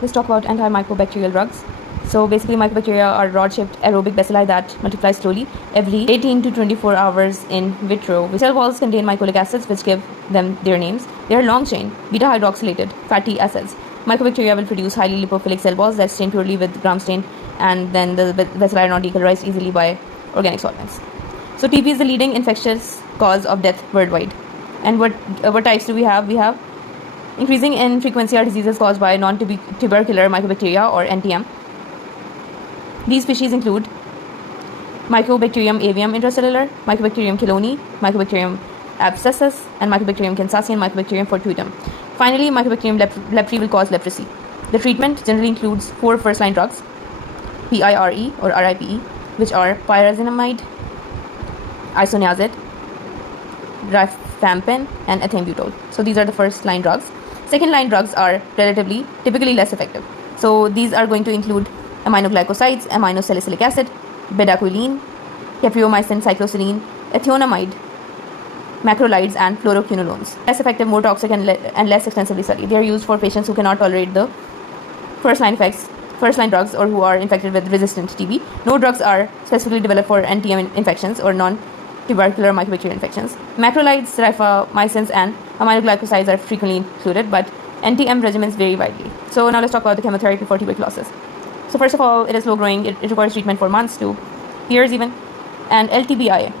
let's talk about antimicrobacterial drugs. So basically, mycobacteria are rod-shaped aerobic bacilli that multiply slowly every 18 to 24 hours in vitro. Cell walls contain mycolic acids, which give them their names. They are long-chain, beta-hydroxylated fatty acids. Mycobacteria will produce highly lipophilic cell walls that stain purely with gram stain, and then the bacilli are not decolorized easily by organic solvents. So TB is the leading infectious cause of death worldwide. And what types do we have? We have increasing in frequency are diseases caused by non-tubercular mycobacteria or NTM. These species include Mycobacterium avium intracellular, Mycobacterium chelonie, Mycobacterium abscessus, and Mycobacterium kansasii and Mycobacterium fortuitum. Finally, Mycobacterium lepri will cause leprosy. The treatment generally includes 4 first-line drugs, PIRE or RIPE, which are pyrazinamide, isoniazid, rifampin, and ethambutol. So these are the first-line drugs. Second-line drugs are typically less effective. So these are going to include aminoglycosides, aminosalicylic acid, bedaquiline, capreomycin, cycloserine, ethionamide, macrolides, and fluoroquinolones. Less effective, more toxic, and less extensively studied. They are used for patients who cannot tolerate the first-line drugs, or who are infected with resistant TB. No drugs are specifically developed for NTM infections or non-tubercular mycobacterial infections. Macrolides, rifamycins, and aminoglycosides are frequently included, but NTM regimens vary widely. So now let's talk about the chemotherapy for tuberculosis. So first of all, it is slow growing. It requires treatment for months to years even. And LTBI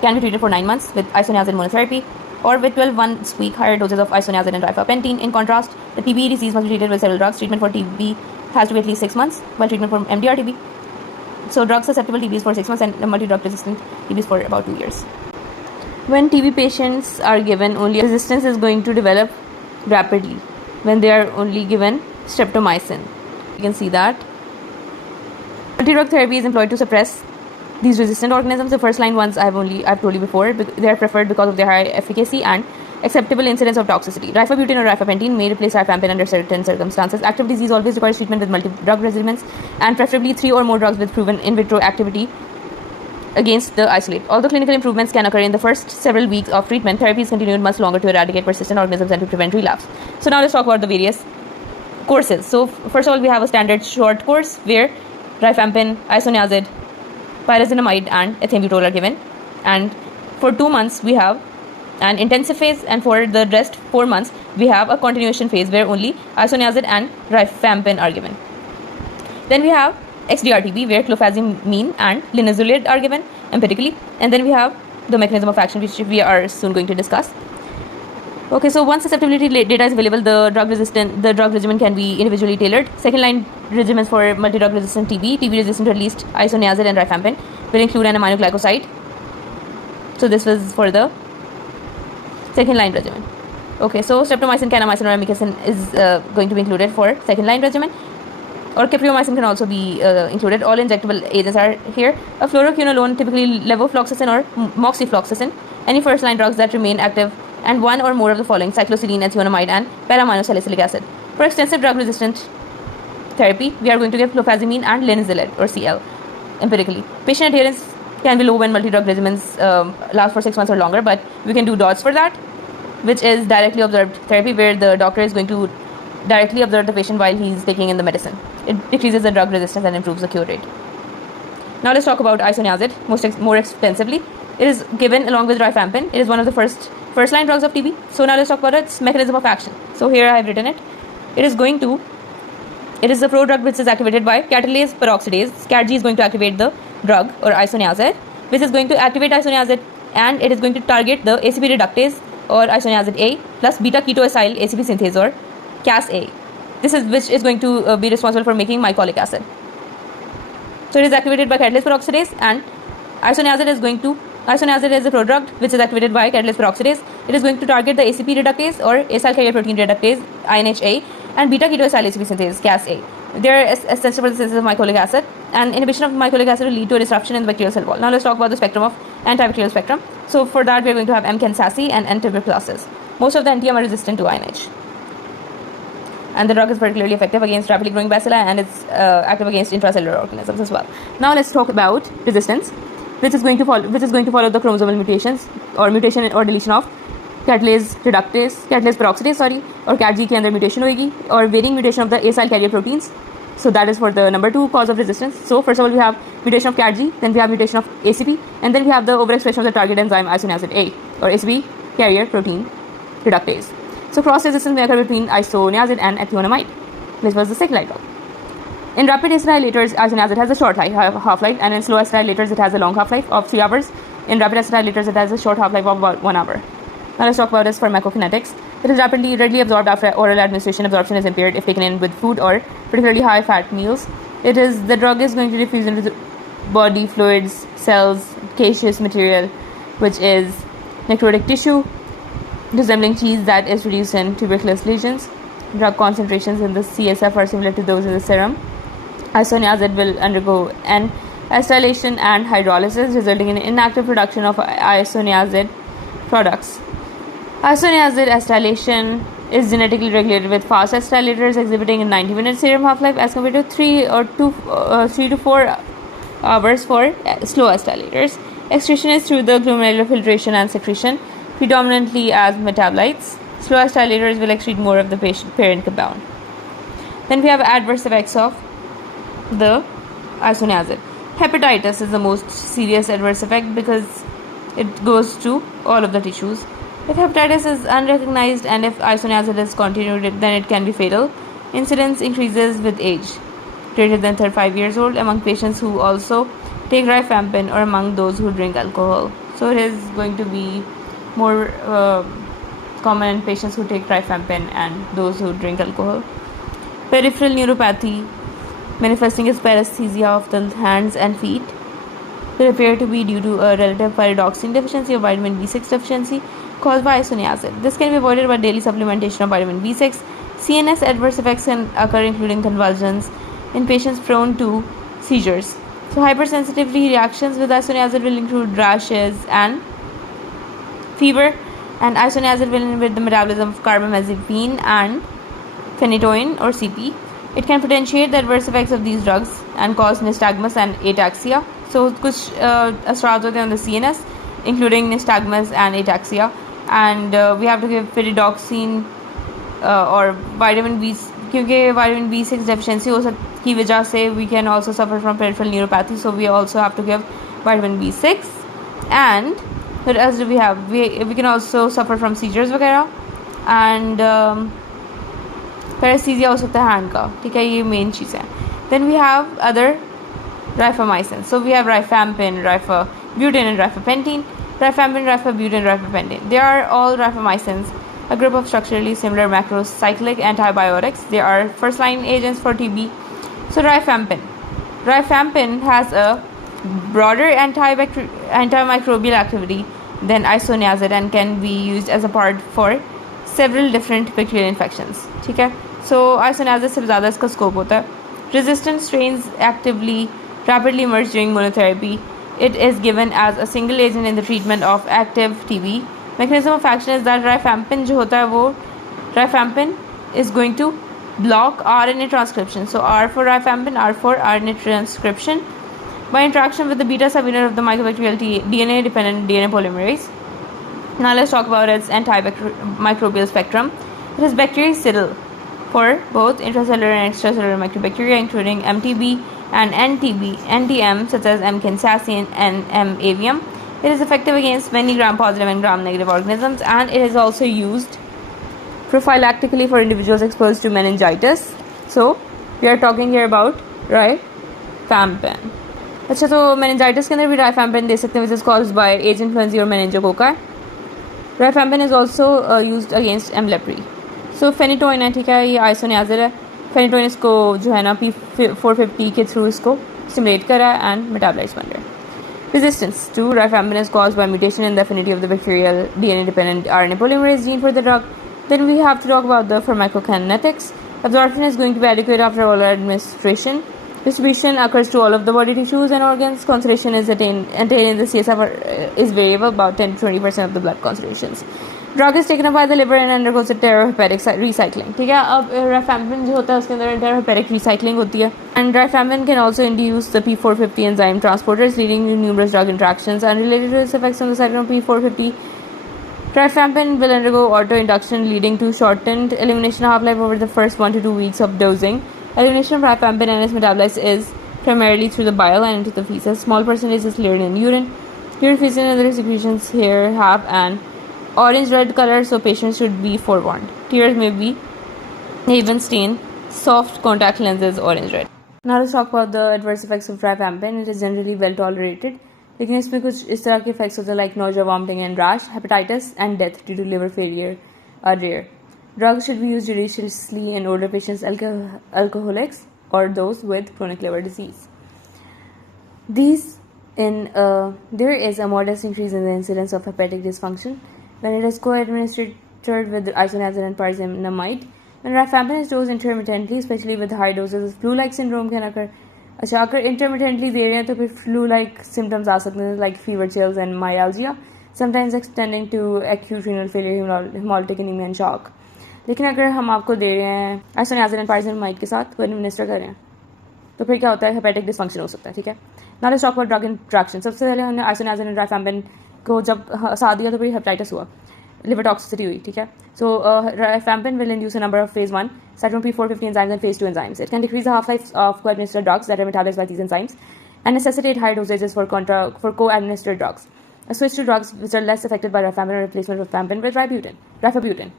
can be treated for 9 months with isoniazid monotherapy or with 12 once-week higher doses of isoniazid and rifapentine. In contrast, the TB disease must be treated with several drugs. Treatment for TB has to be at least 6 months, while treatment for MDR-TB. So drug-susceptible TB is for 6 months and multi-drug resistant TB is for about 2 years. When TB patients are given only, resistance is going to develop rapidly when they are only given streptomycin. You can see that. Multi-drug therapy is employed to suppress these resistant organisms. The first-line ones I've told you before, they are preferred because of their high efficacy and acceptable incidence of toxicity. Rifabutine or rifapentine may replace rifampin under certain circumstances. Active disease always requires treatment with multi-drug regimens and preferably 3 or more drugs with proven in vitro activity against the isolate. Although clinical improvements can occur in the first several weeks of treatment, therapy is continued much longer to eradicate persistent organisms and to prevent relapse. So now let's talk about the various courses. So first of all, we have a standard short course where rifampin, isoniazid, pyrazinamide, and ethambutol are given. And for 2 months, we have an intensive phase, and for the rest 4 months, we have a continuation phase where only isoniazid and rifampin are given. Then we have XDR-TB, where clofazimine and linezolid are given empirically. And then we have the mechanism of action, which we are soon going to discuss. Okay, so once susceptibility data is available, the drug regimen can be individually tailored. Second-line regimens for multi-drug resistant TB resistant to at least isoniazid and rifampin, will include an aminoglycoside. So this was for the second-line regimen. Okay, so streptomycin, kanamycin, or amikacin is going to be included for second-line regimen. Or capreomycin can also be included. All injectable agents are here. A fluoroquinolone, typically levofloxacin or moxifloxacin. Any first-line drugs that remain active, and 1 or more of the following: cycloserine, ethionamide, and para-aminosalicylic acid. For extensive drug-resistant therapy, we are going to give clofazimine and linezolid or CL empirically. Patient adherence can be low when multi-drug regimens last for 6 months or longer, but we can do DOTS for that, which is directly observed therapy, where the doctor is going to directly observe the patient while he is taking in the medicine. It decreases the drug resistance and improves the cure rate. Now let's talk about isoniazid more extensively. It is given along with rifampin. It is one of the first-line drugs of TB. So now let's talk about its mechanism of action. So here I have written it. It is a prodrug which is activated by catalase peroxidase. CatG is going to activate the drug or isoniazid, which is going to activate isoniazid, and it is going to target the ACP reductase or isoniazid A plus beta ketoacyl ACP synthase or Cas-A. This is which is going to be responsible for making mycolic acid. So it is activated by catalase peroxidase, and isoniazid is a prodrug which is activated by catalase peroxidase. It is going to target the ACP reductase or acyl carrier protein reductase INHA and beta ketoacyl ACP synthase Cas-A. They are essential for the synthesis of mycolic acid, and inhibition of mycolic acid will lead to a disruption in the bacterial cell wall. Now let's talk about the spectrum of antibacterial spectrum. So for that, we are going to have M. kansasii and N. tuberculosis. Most of the NTM are resistant to INH. And the drug is particularly effective against rapidly growing bacilli, and it's active against intracellular organisms as well. Now let's talk about resistance, which is going to follow the chromosomal mutation or deletion of catalase reductase, catalase peroxidase sorry, और katG के अंदर mutation होगी, और varying mutation of the acyl carrier proteins. So that is for the number 2 cause of resistance. So first of all we have mutation of CAT-G, then we have mutation of ACP, and then we have the overexpression of the target enzyme isoniazid A or ACP carrier protein reductase. So cross resistance may occur between isoniazid and ethionamide, which was the second light drug. In rapid acetylators, isoniazid has a short half-life, and in slow acetylators it has a long half-life of 3 hours. In rapid acetylators it has a short half-life of about 1 hour. Now let's talk about its pharmacokinetics. It is readily absorbed after oral administration. Absorption is impaired if taken in with food or particularly high-fat meals. The drug is going to diffuse into the body fluids, cells, caseous material, which is necrotic tissue, resembling cheese that is reduced in tuberculous lesions. Drug concentrations in the CSF are similar to those in the serum. Isoniazid will undergo an acetylation and hydrolysis, resulting in inactive production of isoniazid products. Isoniazid acetylation is genetically regulated with fast acetylators exhibiting a 90-minute serum half-life as compared to 3 to 4 hours for slow acetylators. Excretion is through the glomerular filtration and secretion, predominantly as metabolites. Slow acetylators will excrete more of the parent compound. Then we have adverse effects of the isoniazid. Hepatitis is the most serious adverse effect because it goes to all of the tissues. If hepatitis is unrecognized and if isoniazid is continued, then it can be fatal. Incidence increases with age, greater than 35 years old, among patients who also take rifampin or among those who drink alcohol. So it is going to be more common in patients who take rifampin and those who drink alcohol. Peripheral neuropathy, manifesting as paresthesia of the hands and feet, will appear to be due to a relative pyridoxine deficiency or vitamin B6 deficiency caused by isoniazid. This can be avoided by daily supplementation of vitamin B6. CNS adverse effects can occur, including convulsions in patients prone to seizures. So hypersensitivity reactions with isoniazid will include rashes and fever, and isoniazid will inhibit the metabolism of carbamazepine and phenytoin or CP. It can potentiate the adverse effects of these drugs and cause nystagmus and ataxia. So कुछ असरात होते हैं on the CNS, including nystagmus and ataxia, and we have to give pyridoxine or vitamin B, क्योंकि vitamin B6 deficiency की वजह से we can also suffer from peripheral neuropathy, so we also have to give vitamin B6. And what else do we have? We can also suffer from seizures वगैरह, and paresthesia हो सकता है hand का, ठीक है, ये main चीज़ है. Then we have other rifamycin. So we have rifampin, rifabutane, and rifapentine. Rifampin, rifabutane, rifapentine. They are all rifamycins, a group of structurally similar macrocyclic antibiotics. They are first-line agents for TB. So rifampin. Rifampin has a broader antimicrobial activity than isoniazid and can be used as a part for several different bacterial infections. ठीक है? So isoniazid से ज़्यादा इसका scope होता है. Resistant strains rapidly emerge during monotherapy. It is given as a single agent in the treatment of active TB. Mechanism of action is that rifampin जो होता है वो rifampin is going to block RNA transcription. So R for rifampin, R for RNA transcription by interaction with the beta subunit of the mycobacterial DNA-dependent DNA polymerase. Now let's talk about its antimicrobial spectrum. It is bactericidal for both intracellular and extracellular mycobacteria, including MTB and NTM, such as M. cansacea and M. avium. It is effective against many gram-positive and gram-negative organisms, and it is also used prophylactically for individuals exposed to meningitis. So we are talking here about rifampin. अच्छा, तो meningitis के अंदर भी rifampin दे सकते हैं, which is caused by H. influenzae or meningococci. Rifampin is also used against M. leprae. So phenytoin है, ठीक है, ये isoniazid है. Phenytoin इसको जो है ना P450 के थ्रू इसको stimulate करा and metabolize बन रहा है. Resistance to rifampin is caused by mutation in the affinity of the bacterial DNA-dependent RNA polymerase gene for the drug. Then we have to talk about the pharmacokinetics. Absorption is going to be adequate after oral administration. Distribution occurs to all of the body tissues and organs. Concentration is attained in the CSF is variable, about 10 to 20% of the blood concentrations. Drug is taken up by the liver and undergoes a enterohepatic recycling. ठीक है, अब rifampin जो होता है उसके अंदर enterohepatic recycling होती है. And rifampin can also induce the P450 enzyme transporters, leading to numerous drug interactions unrelated to its effects on the cytochrome P450 Rifampin will undergo auto-induction, leading to shortened elimination half-life over the first 1 to 2 weeks of dosing. Elimination of rifampin and its metabolites is primarily through the bile and into the feces. Small percentage is cleared in urine. Urine, feces, and other secretions here have an orange-red color, so patients should be forewarned. Tears may even stain soft contact lenses orange-red. Now let's talk about the adverse effects of rifampin. It is generally well tolerated. लेकिन इसमें कुछ इस तरह के effects होते हैं like nausea, vomiting and rash, hepatitis and death due to liver failure are rare. Drugs should be used judiciously in older patients, alcoholics or those with chronic liver disease. There is a modest increase in the incidence of hepatic dysfunction when it is co-administered with isoniazid and pyrazinamide. When rifampin is dosed intermittently, especially with high doses, flu-like syndrome can occur. अच्छा अगर intermittently दे रहे हैं तो फिर flu-like symptoms आ सकते हैं like fever, chills and myalgia, sometimes extending to acute renal failure, hemolytic anemia and shock. लेकिन अगर हम आपको दे रहे हैं isoniazid and pyrazinamide के साथ को administer कर रहे हैं तो फिर क्या होता है hepatic dysfunction हो सकता है. ठीक है. Now let's talk about drug interaction. सबसे पहले हमने isoniazid and rifampin को जब साथ दिया तो फिर hepatitis हुआ, liver toxicity हुई. ठीक है. So rifampin will induce a number of phase 1 cytochrome P450 enzymes and phase 2 enzymes. It can decrease the half-life of co-administered drugs that are metabolized by these enzymes and necessitate higher dosages for co-administered drugs. A switch to drugs which are less affected by rifampin or replacement of rifampin with rifabutin.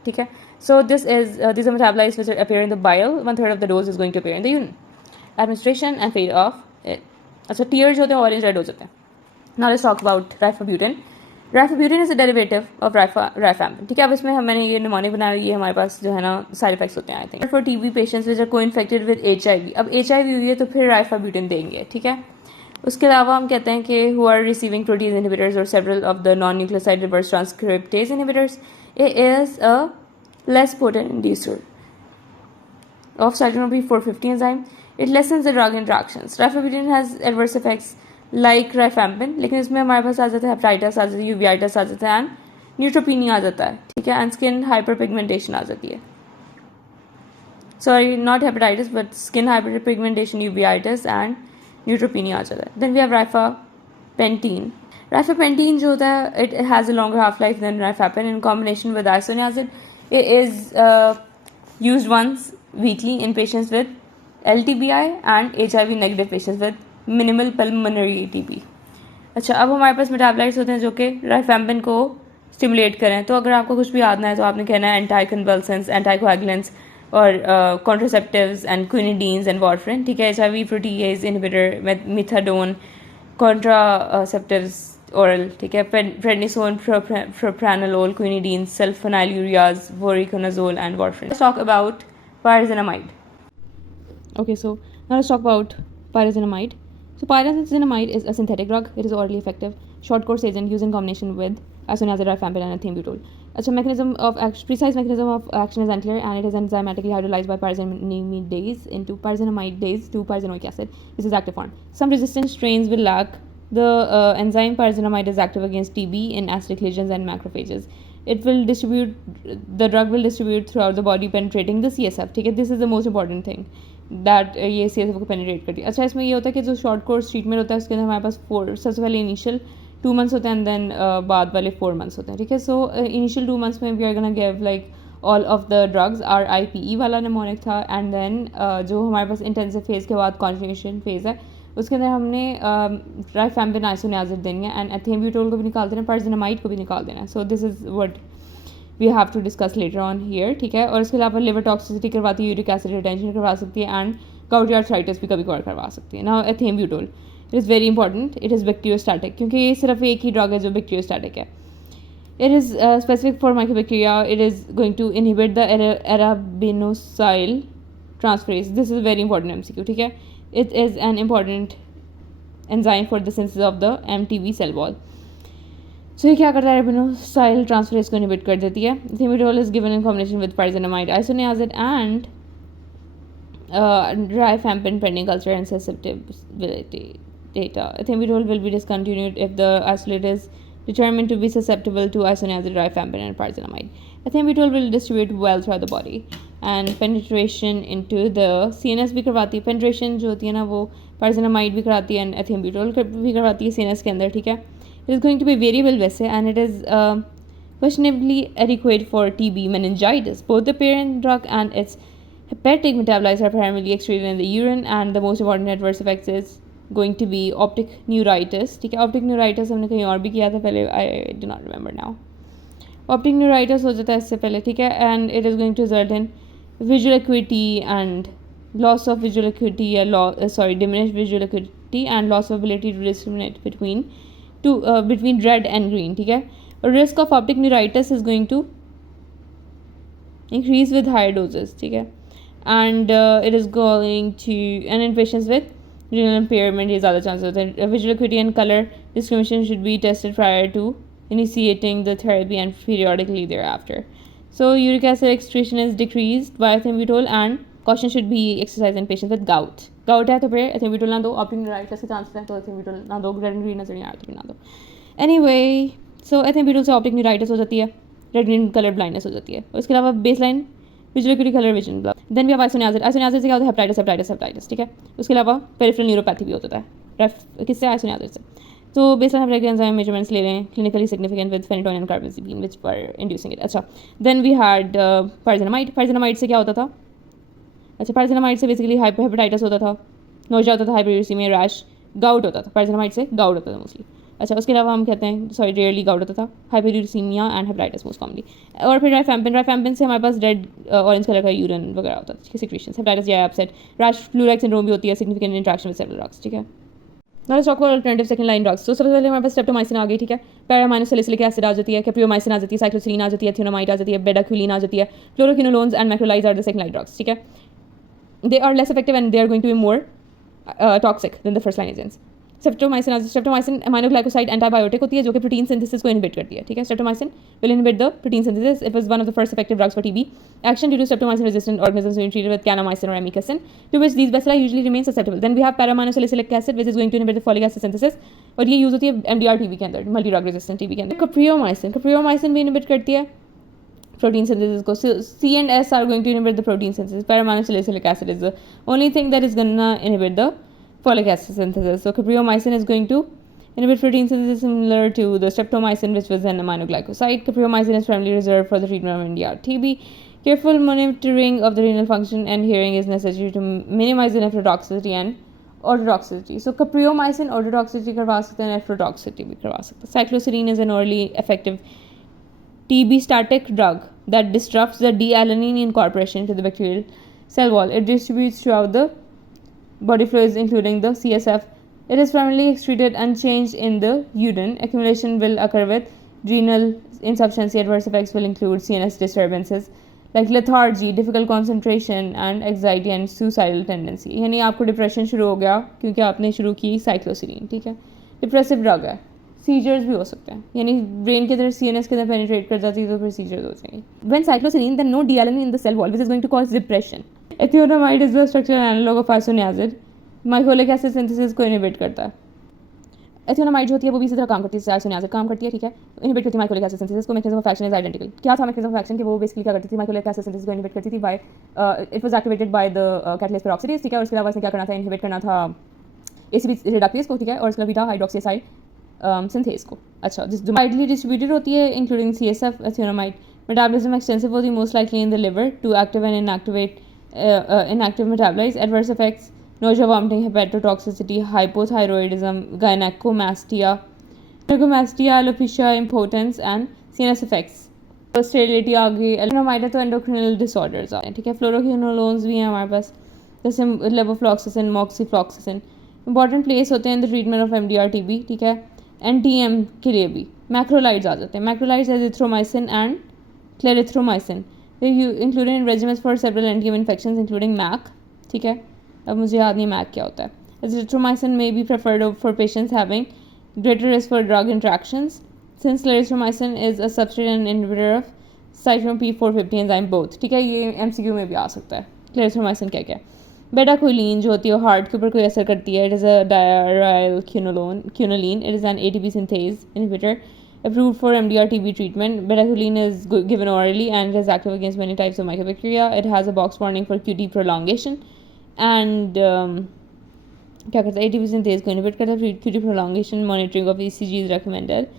Okay? So these are metabolites which appear in the bile. 1/3 of the dose is going to appear in the urine. Administration and fate of it. So tears होते हैं, orange red हो जाते हैं. Now let's talk about rifabutin. Rifabutin is a derivative of rifampin. ठीक है. अब इसमें मैंने ये निमोनिक बनाया, ये हमारे पास जो है ना साइड इफेक्ट्स होते हैं I think. For TB patients which are coinfected with HIV. अब HIV हुई है तो फिर rifabutin देंगे. ठीक है. उसके अलावा हम कहते हैं कि who are receiving protease inhibitors or several of the non-nucleoside reverse transcriptase inhibitors, it is a less potent inducer of cytochrome P450 enzyme. It lessens the drug interactions. Rifabutin has adverse effects like rifampin, लेकिन इसमें हमारे पास आ जाता है hepatitis, आ जाती है uveitis, आ जाता है and neutropenia आ जाता है. ठीक है. एंड स्किन हाइपरपिगमेंटेशन आ जाती है. Sorry, not hepatitis but skin hyperpigmentation, uveitis and neutropenia आ जाता है. Then we have rifapentin. Rifapentin जो होता है, it has a longer half-life than rifampin. In combination with isoniazid, it is used once weekly in patients with LTBI and HIV negative patients with minimal pulmonary TB. अच्छा, अब हमारे पास metabolites होते हैं जो कि राइफैम्पिन को स्टिमुलेट करें. तो अगर आपको कुछ भी याद ना है तो आपने कहना है एंटी कन्वल्सेंट्स, एंटी कोएगुलेंट्स और contraceptives and quinidines and warfarin. ठीक है. HIV protease inhibitor, methadone, contraceptives oral. ठीक है. Prednisone, propranolol, quinidine, sulfonylureas, voriconazole and warfarin. Let's talk about pyrazinamide. Okay, so now let's talk about pyrazinamide. So pyrazinamide is a synthetic drug. It is orally effective short course agent used in combination with isoniazid, rifampin and ethambutol. Precise mechanism of action is unclear, and it is enzymatically hydrolyzed by pyrazinamidase into pyrazinamidase to pyrazinoic acid. This is active form. Some resistant strains will lack the enzyme. Pyrazinamide is active against TB in acidic lesions and macrophages. The drug will distribute throughout the body, penetrating the CSF. ठीक है. This is the most important thing. That ये CSF को penetrate करती है. अच्छा, इसमें ये होता है कि जो शॉर्ट कोर्स ट्रीटमेंट होता है उसके अंदर हमारे पास सबसे पहले इनिशियल 2 months होते हैं एंड देन बाद वाले 4 months होते हैं. ठीक है. सो इनिशियल 2 months में we are gonna give like all of the drugs. RIPE वाला निमोनिक था एंड देन जो हमारे पास इंटेंसिव फेज़ के बाद कॉन्टिन्यूएशन फेज़ है उसके अंदर हमने राइफैम्पिन, आइसोनियाजिड देनी है एंड एथेम्ब्यूटोल को भी निकाल देना है, pyrazinamide को भी निकाल देना है. So this is what we have to discuss later on here. ठीक है. और इसके अलावा लिवर टॉक्सिसिटी करवाती है, यूरिक एसिड रिटेंशन करवा सकती है एंड गाउटी आर्थराइटिस भी कभी कभार करवा सकती है. Now ethambutol, it is very important. It is bacteriostatic क्योंकि ये सिर्फ एक ही ड्रग है जो बैक्टीरियोस्टैटिक है. It is specific for mycobacteria. It is going to inhibit the arabinosyl transferase. This is very important MCQ. ठीक है. It is an important enzyme for the synthesis of the MTB cell wall. So ये क्या करता है, अराबिनोसाइल transferase को inhibit कर देती है. Ethambutol is given in combination with pyrazinamide, isoniazid and rifampin pending culture and susceptibility data. Ethambutol will be discontinued if the isolate is determined to be susceptible to isoniazid, rifampin and pyrazinamide. Ethambutol will distribute well throughout the body and penetration into the CNS भी करवाती है. penetration जो होती है ना वो pyrazinamide भी कराती है and ethambutol भी करवाती है CNS के अंदर. ठीक है. It is going to be variable वैसे and it is questionably adequate for TB meningitis. Both the parent drug and its hepatic metabolites are primarily excreted in the urine, and the most important adverse effects is going to be optic neuritis. ठीक है, optic neuritis हमने कहीं और भी किया था पहले, I do not remember now. Optic neuritis हो जाता है इससे पहले, ठीक है, and it is going to result in visual acuity and loss of visual acuity, diminished visual acuity and loss of ability to discriminate between red and green. ठीक है, risk of optic neuritis is going to increase with higher doses. ठीक है, and it is going to, and in patients with renal impairment ये ज़्यादा chances होते हैं. Visual acuity and color discrimination should be tested prior to initiating the therapy and periodically thereafter. So uric acid excretion is decreased by ethambutol, and caution should be exercised in patients with gout. Gout है तो फिर ethambutol ना दो, optic neuritis के chances हैं तो ethambutol ना दो, red and green नजर नहीं आ रहा तो फिर ना दो. Anyway, so ethambutol से optic neuritis हो जाती है, red green color blindness हो जाती है. उसके अलावा baseline visual acuity color vision. Then we have isoniazid. Isoniazid से क्या होता है? hepatitis. ठीक है, उसके अलावा peripheral neuropathy भी होता है. किससे? isoniazid से. तो baseline hepatic enzyme measurements ले लें, clinically significant with phenytoin and carbamazepine which were inducing it. अच्छा, then we had pyrazinamide. Pyrazinamide से क्या होता था? अच्छा, pyrazinamide से basically hepatitis होता था, nausea होता था, hyperuricemia, rash, gout होता था. pyrazinamide से gout होता था mostly. अच्छा, उसके अलावा हम कहते हैं रेयरली गाउट होता था, hyperuricemia and hepatitis most commonly. और फिर राइफैम्पिन से हमारे पास रेड ऑरेंज कलर का यूरिन वगैरह होता है, सिक्रीशंस. हेपेटाइटिस या अपसेट, रैश फ्लूराइक सिंड्रोम भी होती है, significant interaction with several drugs. ठीक है, now let's talk about alternative second line drugs. तो सबसे पहले हमारे पास स्ट्रेप्टोमाइसिन आ गई. ठीक है, पैरामाइनोसैलिसिलिक एसिड आ जाती है, कैप्रियोमाइसिन आ जाती है, साइक्लोसिलिन आ जाती है, थियोनामाइड आ जाती है, बेडाक्यूलिन आ जाती है, fluoroquinolones and macrolides are the second line drugs. ठीक है, they are less effective and they are going to be more toxic than the first line agents. Streptomycin aminoglycoside antibiotic होती है जो कि प्रोटीन सिंथेसिस को इनहिबिट करती है. ठीक है, streptomycin will inhibit the protein synthesis. It was one of the first effective drugs for TB action due to streptomycin resistant organisms being treated with kanamycin और amikacin, to which these bacilli usually remain susceptible. Then we have para aminosalicylic acid which is going to inhibit the folic acid synthesis, और ये use होती है MDR TB के अंदर, multi drug resistant TB के अंदर. कप्रियोमाइसिन भी इनहिबिट करती है protein synthesis को. C and S are going to inhibit the protein synthesis. Paramagnetic acid is the only thing that is gonna inhibit the folic acid synthesis. So capreomycin is going to inhibit protein synthesis similar to the streptomycin, which was an aminoglycoside. Capreomycin is primarily reserved for the treatment of NDR TB. Careful monitoring of the renal function and hearing is necessary to minimize the nephrotoxicity and ototoxicity. So capreomycin ototoxicity करवा सकते हैं, nephrotoxicity भी करवा सकते हैं. Cycloserine is an orally effective TB static drug that disrupts the D-alanine incorporation to the bacterial cell wall. It distributes throughout the body fluids including the CSF. It is primarily excreted unchanged in the urine. Accumulation will occur with renal insufficiency. Adverse effects will include CNS disturbances like lethargy, difficult concentration and anxiety and suicidal tendency. यानी आपको depression शुरू हो गया क्योंकि आपने शुरू की साइक्लोसिलीन. ठीक है, डिप्रेसिव ड्रग है. सीजर्स भी हो सकते हैं, यानी ब्रेन के अंदर सीएनएस के अंदर पेनिट्रेट कर जाती है तो फिर सीजर्स हो जाएंगे. When cycloserine then no D-alanine in the cell wall which is going to cause depression. Ethionamide is the structural analogue of isoniazid. Mycolic acid synthesis को इनहिबिट करता है. एथियोनामाइड जो होती है वो भी इसी तरह काम करती है जैसे आइसोनियाजिड काम करती है. ठीक है, इनहिबिट करती है माइकोलिक एसिड सिंथेसिस को. Mechanism of action is identical. क्या था मैकेनिज्म ऑफ एक्शन कि वो बेसिकली क्या करती थी, माइकोलिक एसिड सिंथेसिस को इनहिबिट करती थी by it was activated by the catalyst peroxidase. ठीक है, और इसके अलावा इसने क्या करना था, इनहिबिट करना था एसीबी रिडक्टेज को. ठीक है, और इसके अलावा बीटा हाइड्रोक्सीसाइड सिंथेस को. अच्छा, जो वाइडली डिस्ट्रीब्यूटेड होती है including CSF. Ethionamide metabolism extensive होती है most likely in the liver to active and inactive metabolites. Adverse effects: nausea, vomiting, hepatotoxicity, hypothyroidism, gynecomastia, alopecia, impotence and CNS effects. Sterility आ गई. एल्नोमाइड तो एंडोक्रिनल disorders आ. ठीक है, fluoroquinolones भी हैं हमारे पास जैसे लेवोफ्लॉक्सिसिन, मॉक्सीफ्लॉक्सिसिन. इंपॉर्टेंट प्लेस होते हैं in the treatment of MDR TB. ठीक है, NTM के लिए भी मैक्रोलाइड्स आ जाते हैं. Macrolides azithromycin and clarithromycin included in regimens for several NTM infections including MAC. ठीक है, अब मुझे याद नहीं MAC क्या होता है. Azithromycin may be preferred for patients having greater risk for drug interactions since clarithromycin is a substrate and inhibitor of cytochrome P450 enzyme both. ठीक है, ये MCQ में भी आ सकता है. clarithromycin क्या क्या है. बेडाक्विलीन जो होती है हार्ट के ऊपर कोई असर करती है. It is a diaryl quinoline. It is an ATP synthase inhibitor approved for MDR TB treatment. Bedaquiline is given orally and it is active against many types of Mycobacteria. It has a box warning for QT prolongation and क्या करता है, ATP synthase को inhibit करता है. QT prolongation monitoring of ECG is recommended.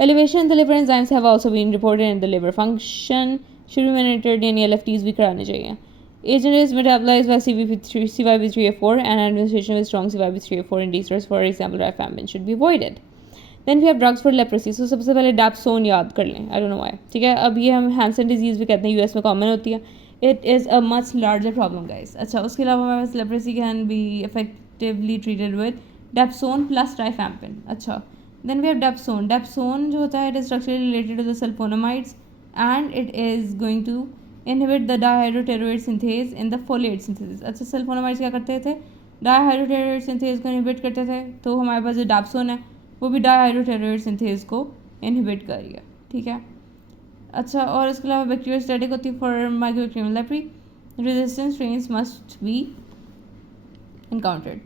Elevation in the liver enzymes have also been reported in the liver function. Should be monitored यानी LFTs भी कराने चाहिए. Agent is metabolized by CYP3A4 and administration with strong CYP3A4 inducers, for example, rifampin, should be avoided. Then we have drugs for leprosy. So सबसे पहले dapsone याद कर लें. I don't know why. ठीक है, अब ये हम Hansen disease भी कहते हैं, US में common होती है. It is a much larger problem, guys. अच्छा, उसके अलावा हमारे पास leprosy can be effectively treated with dapsone plus rifampin. अच्छा, then we have dapsone. Dapsone जो होता है, it is structurally related to the sulfonamides and it is going to inhibit the dihydroteroid synthase in the folate synthesis. अच्छा, sulfonamides क्या करते थे? Dihydroteroid synthase को inhibit करते थे. तो हमारे पास जो dapsone है वो भी डाईहाइड्रोटेरोइड सिंथेज को इनहिबिट कर रही है. ठीक है. अच्छा, और इसके अलावा बैक्टीरियोस्टैटिक होती है for mycobacterial leprae. Resistant strains must be encountered.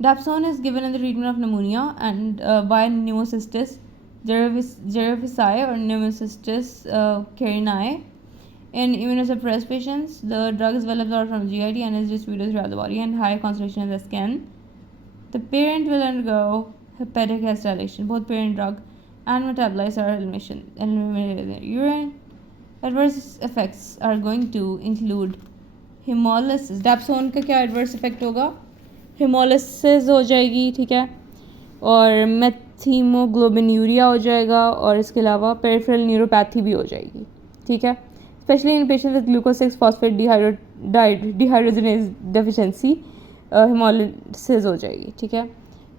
Dapsone is given in the treatment of pneumonia and by Pneumocystis cerevisiae or Pneumocystis carinii. In immunosuppressed patients, the drug is well absorbed from GIT and is distributed throughout the body and high concentration in the skin. The parent will undergo hepatic acetylation. Both parent drug and metabolites are eliminated in the urine. Adverse effects are going to include hemolysis. Dapsone का क्या adverse effect होगा? Hemolysis हो जाएगी, ठीक है, और मेथीमोग्लोबिन्यूरिया हो जाएगा, और इसके अलावा पेरिफेरल न्यूरोपैथी भी हो जाएगी. ठीक है, specially in patient with glucose 6 phosphate dehydrogenase deficiency haemolysis हो जाएगी. ठीक है.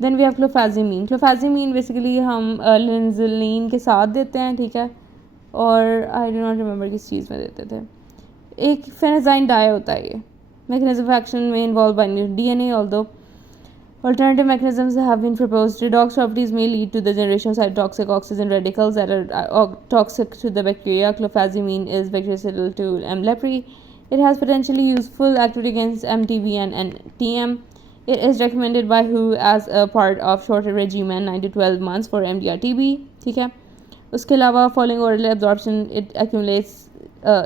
Then we have clofazimine. Clofazimine basically हम लिंजलिन के साथ देते हैं. ठीक है, और आई डू नॉट रिमेंबर किस चीज़ में देते थे. एक फेनाजाइन डाई होता है ये. mechanism of action may involve binding to DNA, although alternative mechanisms have been proposed. Redox properties may lead to the generation of cytotoxic oxygen radicals that are toxic to the bacteria. Clofazimine is bactericidal to M. leprae. It has potentially useful activity against MTB and NTM. It is recommended by WHO as a part of shorter regimen 9 to 12 months for MDR-TB. ठीक है. उसके अलावा following oral absorption, it accumulates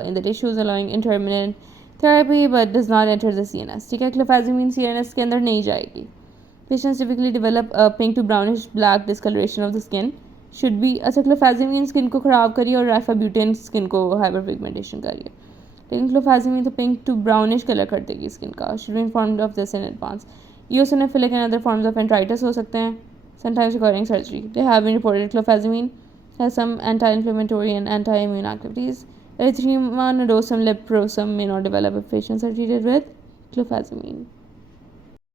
in the tissues, allowing intermittent therapy but does not enter the CNS. ठीक है. Clofazimine CNS के अंदर नहीं जाएगी. Patients typically develop a pink to brownish black discoloration of the skin. Should be अच्छा, clofazimine skin को ख़राब करिए और rifabutin स्किन को hyperpigmentation करिए. लेकिन clofazimine तो pink to brownish कलर कर देगी स्किन का. Should be informed of this in advance. Eosinophilic and other forms of enteritis हो सकते हैं, sometimes requiring surgery. They have been reported clofazimine has some anti-inflammatory and anti-immune activities. Erythema nodosum leprosum may not develop if patients are treated with clofazimine.